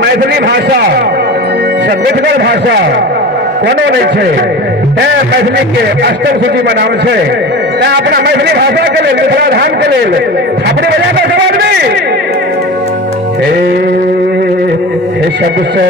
मैथिली भाषा संगठित भाषा कोनो नहीं है मैथिली के अष्टम सूची में नाम है अपना मैथिली भाषा के लिए मिथिला धाम के लिए अपने बजा कर जवाब नहीं हे सबसे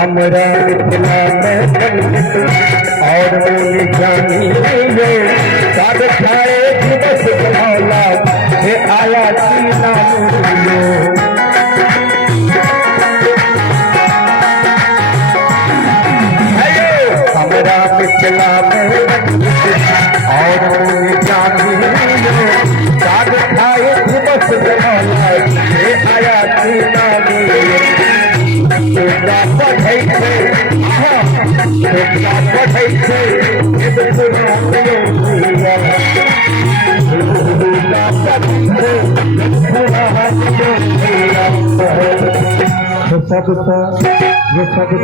हमरा मिथिला में और बोली जानी साध खाए दिवस भौला से आया चीना हमरा मिथिला में और बोली जानी साध खाए दिवस भौला से आया चीना पढ़े ये सब